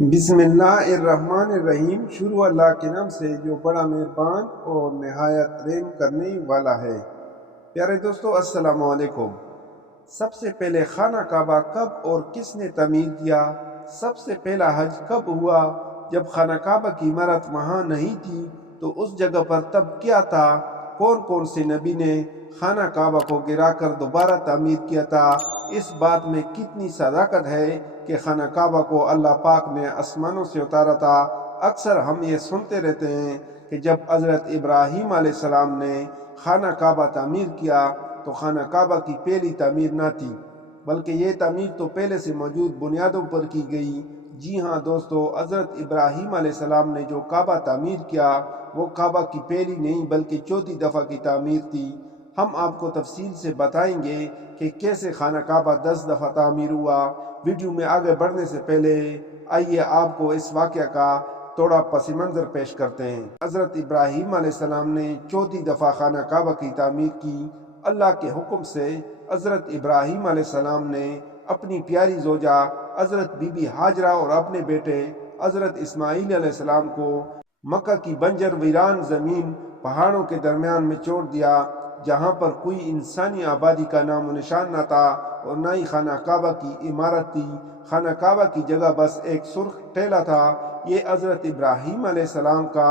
بسم اللہ الرحمن الرحیم۔ شروع اللہ کے نام سے جو بڑا مہربان اور نہایت رحم کرنے والا ہے۔ پیارے دوستو، السلام علیکم۔ سب سے پہلے خانہ کعبہ کب اور کس نے تعمیر کیا؟ سب سے پہلا حج کب ہوا؟ جب خانہ کعبہ کی عمارت وہاں نہیں تھی تو اس جگہ پر تب کیا تھا؟ کون کون سے نبی نے خانہ کعبہ کو گرا کر دوبارہ تعمیر کیا تھا؟ اس بات میں کتنی صداقت ہے کہ خانہ کعبہ کو اللہ پاک نے آسمانوں سے اتارا تھا۔ اکثر ہم یہ سنتے رہتے ہیں کہ جب حضرت ابراہیم علیہ السلام نے خانہ کعبہ تعمیر کیا تو خانہ کعبہ کی پہلی تعمیر نہ تھی، بلکہ یہ تعمیر تو پہلے سے موجود بنیادوں پر کی گئی۔ جی ہاں دوستو، حضرت ابراہیم علیہ السلام نے جو کعبہ تعمیر کیا وہ کعبہ کی پہلی نہیں بلکہ چوتھی دفعہ کی تعمیر تھی۔ ہم آپ کو تفصیل سے بتائیں گے کہ کیسے خانہ کعبہ 10 دفعہ تعمیر ہوا۔ ویڈیو میں آگے بڑھنے سے پہلے آئیے آپ کو اس واقعہ کا تھوڑا پس منظر پیش کرتے ہیں۔ حضرت ابراہیم علیہ السلام نے چوتھی دفعہ خانہ کعبہ کی تعمیر کی۔ اللہ کے حکم سے حضرت ابراہیم علیہ السلام نے اپنی پیاری زوجہ حضرت بی بی ہاجرہ اور اپنے بیٹے حضرت اسماعیل علیہ السلام کو مکہ کی بنجر ویران زمین پہاڑوں کے درمیان میں چھوڑ دیا، جہاں پر کوئی انسانی آبادی کا نام و نشان نہ تھا اور نہ ہی خانہ کعبہ کی عمارت تھی۔ خانہ کعبہ کی جگہ بس ایک سرخ ٹیلہ تھا۔ یہ حضرت ابراہیم علیہ السلام کا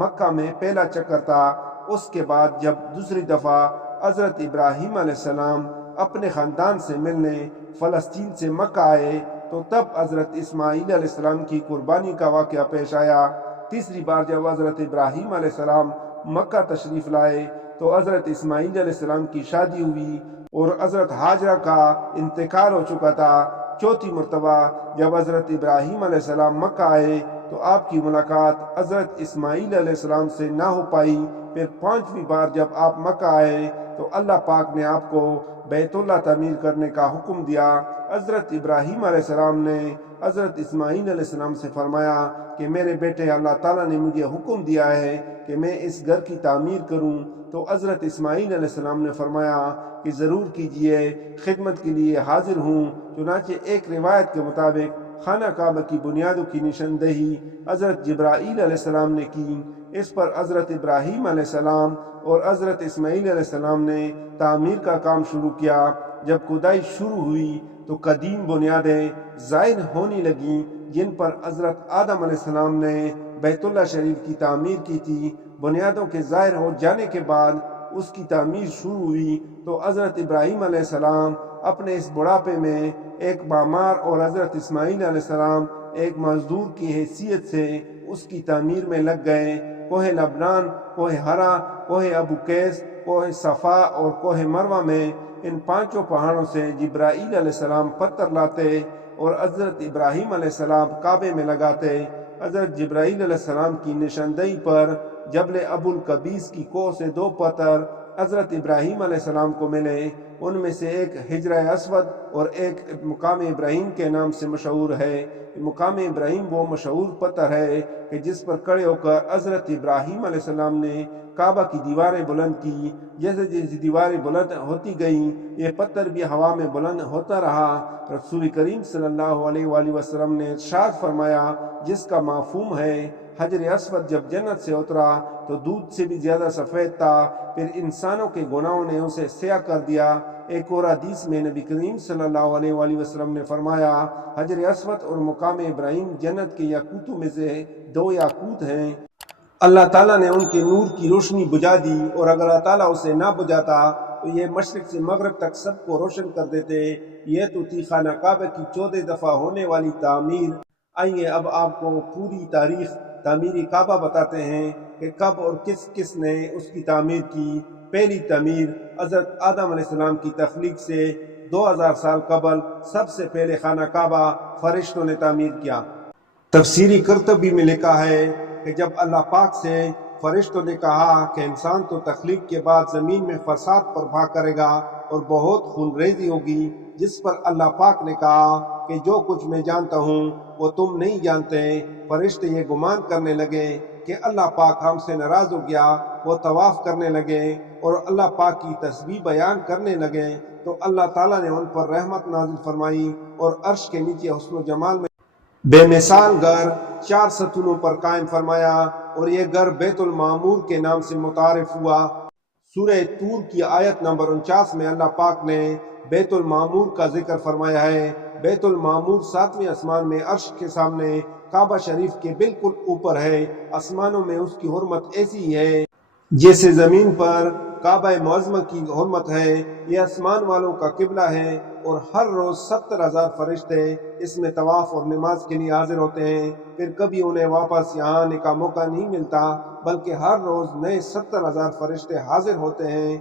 مکہ میں پہلا چکر تھا۔ اس کے بعد جب دوسری دفعہ حضرت ابراہیم علیہ السلام اپنے خاندان سے ملنے فلسطین سے مکہ آئے تو تب حضرت اسماعیل علیہ السلام کی قربانی کا واقعہ پیش آیا۔ تیسری بار جب حضرت ابراہیم علیہ السلام مکہ تشریف لائے تو حضرت اسماعیل علیہ السلام کی شادی ہوئی اور حضرت ہاجرہ کا انتقال ہو چکا تھا۔ چوتھی مرتبہ جب حضرت ابراہیم علیہ السلام مکہ آئے تو آپ کی ملاقات حضرت اسماعیل علیہ السلام سے نہ ہو پائی۔ پھر پانچویں بار جب آپ مکہ آئے تو اللہ پاک نے آپ کو بیت اللہ تعمیر کرنے کا حکم دیا۔ حضرت ابراہیم علیہ السلام نے حضرت اسماعیل علیہ السلام سے فرمایا کہ میرے بیٹے، اللہ تعالیٰ نے مجھے حکم دیا ہے کہ میں اس گھر کی تعمیر کروں۔ تو حضرت اسماعیل علیہ السلام نے فرمایا کہ ضرور کیجئے، خدمت کے لیے حاضر ہوں۔ چنانچہ ایک روایت کے مطابق خانہ کعبہ کی بنیادوں کی نشاندہی حضرت جبرائیل علیہ السلام نے کی۔ اس پر حضرت ابراہیم علیہ السلام اور حضرت اسماعیل علیہ السلام نے تعمیر کا کام شروع کیا۔ جب کھدائی شروع ہوئی تو قدیم بنیادیں ظاہر ہونے لگیں جن پر حضرت آدم علیہ السلام نے بیت اللہ شریف کی تعمیر کی تھی۔ بنیادوں کے ظاہر ہو جانے کے بعد اس کی تعمیر شروع ہوئی تو حضرت ابراہیم علیہ السلام اپنے اس بڑھاپے میں ایک معمار اور حضرت اسماعیل علیہ السلام ایک مزدور کی حیثیت سے اس کی تعمیر میں لگ گئے۔ کوہ لبنان، کوہ ہرا، کوہ ابو قیس، کوہ صفا اور کوہ مروہ میں ان پانچوں پہاڑوں سے جبرائیل علیہ السلام پتھر لاتے اور حضرت ابراہیم علیہ السلام کعبے میں لگاتے۔ حضرت جبرائیل علیہ السلام کی نشاندہی پر جبل ابو القبیس کی کوہ سے 2 پتھر حضرت ابراہیم علیہ السلام کو ملے۔ ان میں سے ایک حجرہ اسود اور ایک مقام ابراہیم کے نام سے مشہور ہے۔ مقام ابراہیم وہ مشہور پتھر ہے کہ جس پر کھڑے ہو کر حضرت ابراہیم علیہ السلام نے کعبہ کی دیواریں بلند کی۔ جیسے جیسے دیواریں بلند ہوتی گئیں یہ پتھر بھی ہوا میں بلند ہوتا رہا۔ رسول کریم صلی اللہ علیہ وآلہ وسلم نے ارشاد فرمایا، جس کا مفہوم ہے حجر اسود جب جنت سے اترا تو دودھ سے بھی زیادہ سفید تھا، پھر انسانوں کے گناہوں نے اسے سیاہ کر دیا۔ ایک اور حدیث میں نبی کریم صلی اللہ علیہ وآلہ وسلم نے فرمایا، حجر اسود اور مقام ابراہیم جنت کے یاقوتوں میں سے 2 یاقوت ہیں۔ اللہ تعالیٰ نے ان کے نور کی روشنی بجھا دی، اور اگر اللہ تعالیٰ اسے نہ بجھاتا تو یہ مشرق سے مغرب تک سب کو روشن کر دیتے۔ یہ تو تھی خانہ کعبہ کی 14 دفعہ ہونے والی تعمیر۔ آئیے اب آپ کو پوری تاریخ تعمیر کعبہ بتاتے ہیں کہ کب اور کس کس نے اس کی تعمیر کی۔ پہلی تعمیر حضرت آدم علیہ السلام کی تخلیق سے 2000 سال قبل سب سے پہلے خانہ کعبہ فرشتوں نے تعمیر کیا۔ تفسیری قرطبی میں لکھا ہے کہ جب اللہ پاک سے فرشتوں نے کہا کہ انسان تو تخلیق کے بعد زمین میں فساد برپا کرے گا اور بہت خون ریزی ہوگی، جس پر اللہ پاک نے کہا کہ جو کچھ میں جانتا ہوں وہ تم نہیں جانتے۔ فرشتے یہ گمان کرنے لگے کہ اللہ پاک ہم سے ناراض ہو گیا۔ وہ طواف کرنے لگے اور اللہ پاک کی تسبیح بیان کرنے لگے تو اللہ تعالیٰ نے ان پر رحمت نازل فرمائی اور عرش کے نیچے حسن و جمال میں بے مثال گھر 4 ستونوں پر قائم فرمایا اور یہ گھر بیت المعمور کے نام سے متعارف ہوا۔ سورہ طور کی آیت نمبر 49 میں اللہ پاک نے بیت المعمور کا ذکر فرمایا ہے۔ بیت المعمور 7ویں آسمان میں عرش کے سامنے کعبہ شریف کے بالکل اوپر ہے۔ آسمانوں میں اس کی حرمت ایسی ہی ہے جیسے زمین پر کعبہ معظمہ کی حرمت ہے۔ یہ آسمان والوں کا قبلہ ہے اور ہر روز 70,000 فرشتے اس میں طواف اور نماز کے لیے حاضر ہوتے ہیں۔ پھر کبھی انہیں واپس یہاں آنے کا موقع نہیں ملتا، بلکہ ہر روز نئے 70,000 فرشتے حاضر ہوتے ہیں۔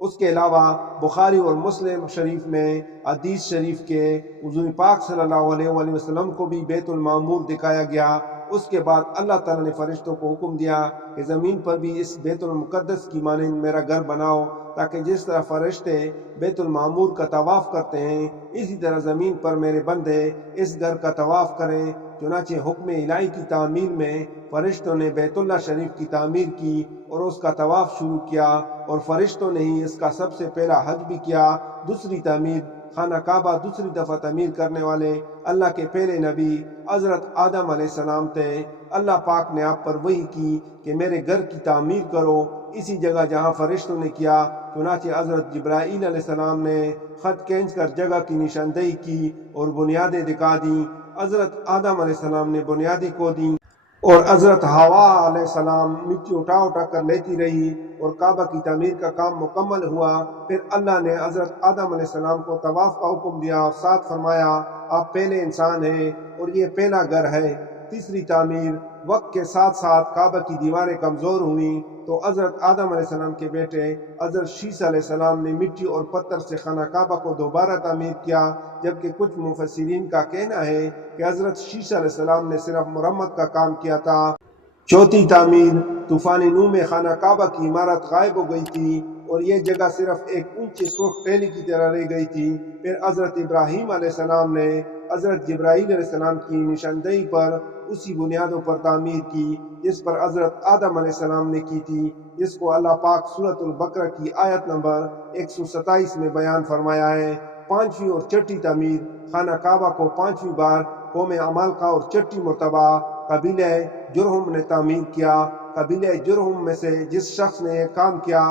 اس کے علاوہ بخاری اور مسلم شریف میں حدیث شریف کے حضور پاک صلی اللہ علیہ وآلہ وسلم کو بھی بیت المعمور دکھایا گیا۔ اس کے بعد اللہ تعالیٰ نے فرشتوں کو حکم دیا کہ زمین پر بھی اس بیت المقدس کی مانند میرا گھر بناؤ، تاکہ جس طرح فرشتے بیت المعمور کا طواف کرتے ہیں اسی طرح زمین پر میرے بندے اس گھر کا طواف کریں۔ چنانچہ حکم الہی کی تعمیل میں فرشتوں نے بیت اللہ شریف کی تعمیر کی اور اس کا طواف شروع کیا، اور فرشتوں نے ہی اس کا سب سے پہلا حج بھی کیا۔ دوسری تعمیر خانہ کعبہ دوسری دفعہ تعمیر کرنے والے اللہ کے پہلے نبی حضرت آدم علیہ السلام تھے۔ اللہ پاک نے آپ پر وحی کی کہ میرے گھر کی تعمیر کرو اسی جگہ جہاں فرشتوں نے کیا۔ چنانچہ حضرت جبرائیل علیہ السلام نے خط کھینچ کر جگہ کی نشاندہی کی اور بنیادیں دکھا دیں۔ حضرت آدم علیہ السلام نے بنیادیں کھو دیں اور حضرت حوا علیہ السلام مٹی اٹھا اٹھا کر لیتی رہی اور کعبہ کی تعمیر کا کام مکمل ہوا۔ پھر اللہ نے حضرت آدم علیہ السلام کو طواف کا حکم دیا اور ساتھ فرمایا آپ پہلے انسان ہیں اور یہ پہلا گھر ہے۔ تیسری تعمیر وقت کے ساتھ ساتھ کعبہ کی دیواریں کمزور ہوئیں تو حضرت آدم علیہ السلام کے بیٹے حضرت شیس علیہ السلام نے مٹی اور پتھر سے خانہ کعبہ کو دوبارہ تعمیر کیا، جبکہ کچھ مفسرین کا کہنا ہے کہ حضرت شیس علیہ السلام نے صرف مرمت کا کام کیا تھا۔ چوتھی تعمیر طوفان نوح میں خانہ کعبہ کی عمارت غائب ہو گئی تھی اور یہ جگہ صرف ایک اونچے سرخ ٹیلی کی طرح رہ گئی تھی۔ پھر حضرت ابراہیم علیہ السلام نے حضرت جبرائیل علیہ السلام کی نشاندہی پر اسی بنیادوں پر تعمیر کی جس پر حضرت آدم علیہ السلام نے کی تھی، جس کو اللہ پاک سورۃ البقرہ کی آیت نمبر 127 میں بیان فرمایا ہے۔ پانچویں اور چھٹی تعمیر خانہ کعبہ کو 5ویں بار قوم عمالقہ اور چھٹی مرتبہ قبیلہ جرہم نے تعمیر کیا۔ قبیلہ جرہم میں سے جس شخص نے یہ کام کیا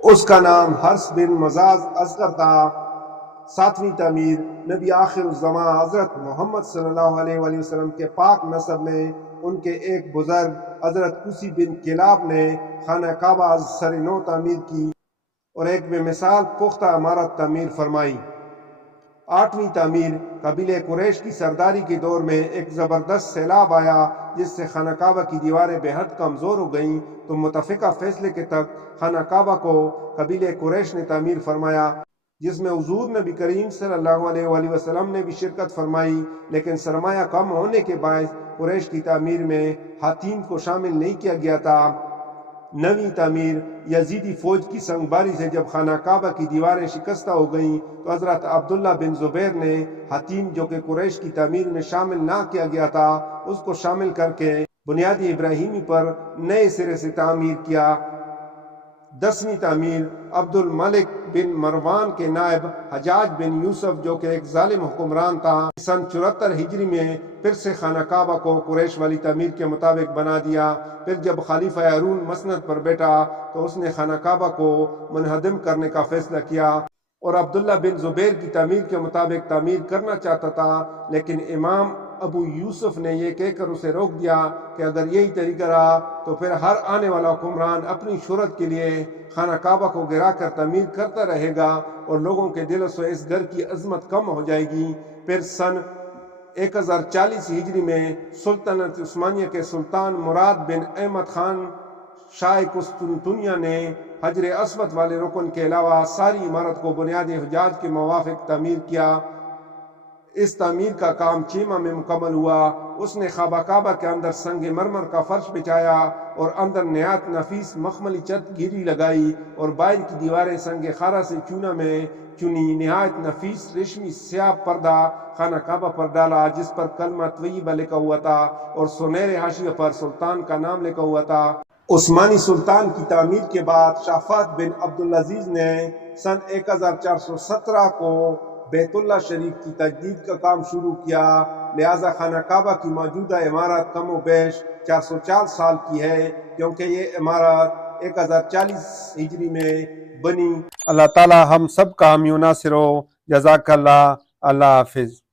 اس کا نام حرس بن مزاز اصغر تھا۔ 7ویں تعمیر نبی آخر الزمان حضرت محمد صلی اللہ علیہ وآلہ وسلم کے پاک نسب میں ان کے ایک بزرگ حضرت قسی بن کلاب نے خانہ کعبہ از سر نو تعمیر کی اور ایک بے مثال پختہ عمارت تعمیر فرمائی۔ 8ویں تعمیر قبیلہ قریش کی سرداری کے دور میں ایک زبردست سیلاب آیا جس سے خانہ کعبہ کی دیواریں بے حد کمزور ہو گئیں، تو متفقہ فیصلے کے تک خانہ کعبہ کو قبیلہ قریش نے تعمیر فرمایا، جس میں حضور نبی کریم صلی اللہ علیہ وآلہ وسلم نے بھی شرکت فرمائی، لیکن سرمایہ کم ہونے کے باعث قریش کی تعمیر میں حاتین کو شامل نہیں کیا گیا تھا۔ 9ویں تعمیر یزیدی فوج کی سنگباری سے جب خانہ کعبہ کی دیواریں شکستہ ہو گئیں تو حضرت عبداللہ بن زبیر نے حاتین جو کہ قریش کی تعمیر میں شامل نہ کیا گیا تھا اس کو شامل کر کے بنیاد ابراہیمی پر نئے سرے سے تعمیر کیا۔ 10ویں تعمیر عبد الملک بن مروان کے نائب حجاج بن یوسف جو کہ ایک ظالم حکمران تھا سن 74 ہجری میں پھر سے خانہ کعبہ کو قریش والی تعمیر کے مطابق بنا دیا۔ پھر جب خلیفہ ہارون مسند پر بیٹھا تو اس نے خانہ کعبہ کو منہدم کرنے کا فیصلہ کیا اور عبداللہ بن زبیر کی تعمیر کے مطابق تعمیر کرنا چاہتا تھا، لیکن امام ابو یوسف نے یہ کہہ کر اسے روک دیا کہ اگر یہی طریقہ رہا تو پھر ہر آنے والا حکمران اپنی شہرت کے لیے خانہ کعبہ کو گرا کر تعمیر کرتا رہے گا اور لوگوں کے دلوں سے اس گھر کی عظمت کم ہو جائے گی۔ پھر سن 1040 ہجری میں سلطنت عثمانیہ کے سلطان مراد بن احمد خان شاہ قسطنطنیہ نے حجر اسود والے رکن کے علاوہ ساری عمارت کو بنیاد حجاج کے موافق تعمیر کیا۔ اس تعمیر کا کام 6 ماہ میں مکمل ہوا۔ اس نے خانہ کعبہ کے اندر سنگ مرمر کا فرش بچھایا اور اندر نہایت نفیس مخملی چھت گیری لگائی اور باہر کی دیواریں سنگ خارا سے چونا میں چنی۔ نہایت نفیس ریشمی سیاہ پردہ خانہ کعبہ پر ڈالا جس پر کلمہ طیبہ لکھا ہوا تھا اور سنہرے حاشیے پر سلطان کا نام لکھا ہوا تھا۔ عثمانی سلطان کی تعمیر کے بعد شاہ فہد بن عبدالعزیز نے سن 1417 کو بیت اللہ شریف کی تجدید کا کام شروع کیا۔ لہٰذا خانہ کعبہ کی موجودہ عمارت کم و بیش 404 سال کی ہے، کیونکہ یہ عمارت 1040 ہجری میں بنی۔ اللہ تعالی ہم سب کا حامی و ناصر ہو۔ جزاک اللہ، اللہ حافظ۔